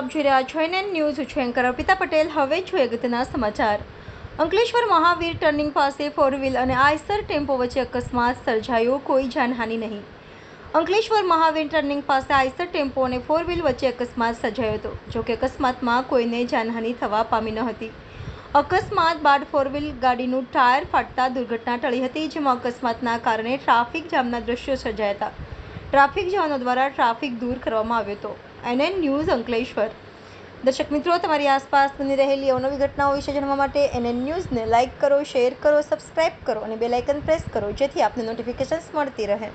આપ જોઈ રહ્યા છો એનએન ન્યૂઝ. હું છું એન્કર અર્પિતા પટેલ. હવે જોઈએ અગત્યના સમાચાર. અંકલેશ્વર મહાવીર ટર્નિંગ પાસે ફોર વ્હીલ અને આઈસર ટેમ્પો વચ્ચે અકસ્માત સર્જાયો. કોઈ જાનહાનિ નહીં. અંકલેશ્વર મહાવીર ટર્નિંગ પાસે આઈસર ટેમ્પો અને ફોર વ્હીલ વચ્ચે અકસ્માત સર્જાયો હતો. જોકે અકસ્માતમાં કોઈને જાનહાનિ થવા પામી ન હતી. અકસ્માત બાદ ફોર વ્હીલ ગાડીનું ટાયર ફાટતા દુર્ઘટના ટળી હતી, જેમાં અકસ્માતના કારણે ટ્રાફિક જામના દ્રશ્યો સર્જાયા હતા. ટ્રાફિક જવાનો દ્વારા ટ્રાફિક દૂર કરવામાં આવ્યો હતો. NN news Ankleshwar. દર્શક મિત્રો, તમારી આસપાસ બની રહેલી અવનવી ઘટનાઓ વિશે જાણવા માટે એનએન ન્યૂઝને લાઇક કરો, શેર કરો, સબસ્ક્રાઇબ કરો અને બેલ આઇકન પ્રેસ કરો, જેથી આપને નોટિફિકેશન્સ મળતી રહે.